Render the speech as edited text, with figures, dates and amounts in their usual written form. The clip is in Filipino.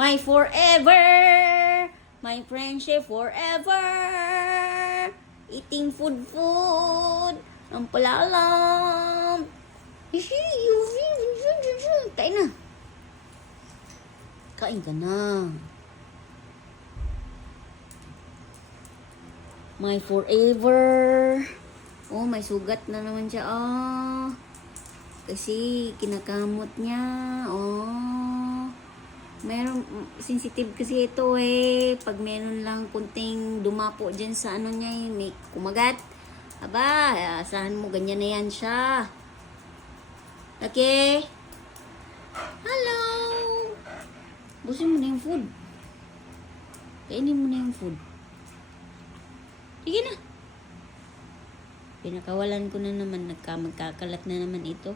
My forever, my friendship forever. Eating food. Ang palalam. Kain na. Kain ka na. My forever. Oh, may sugat na naman siya. Oh. Kasi kinakamot niya. Oh. Meron, sensitive kasi ito eh. Pag meron lang kunting dumapo dyan sa ano niya, may kumagat. Aba, asahan mo, ganyan na yan siya. Okay? Hello! Busin mo na yung food. Kainin mo na yung food. Sige na. Pinakawalan ko na naman. Magkakalat na naman ito.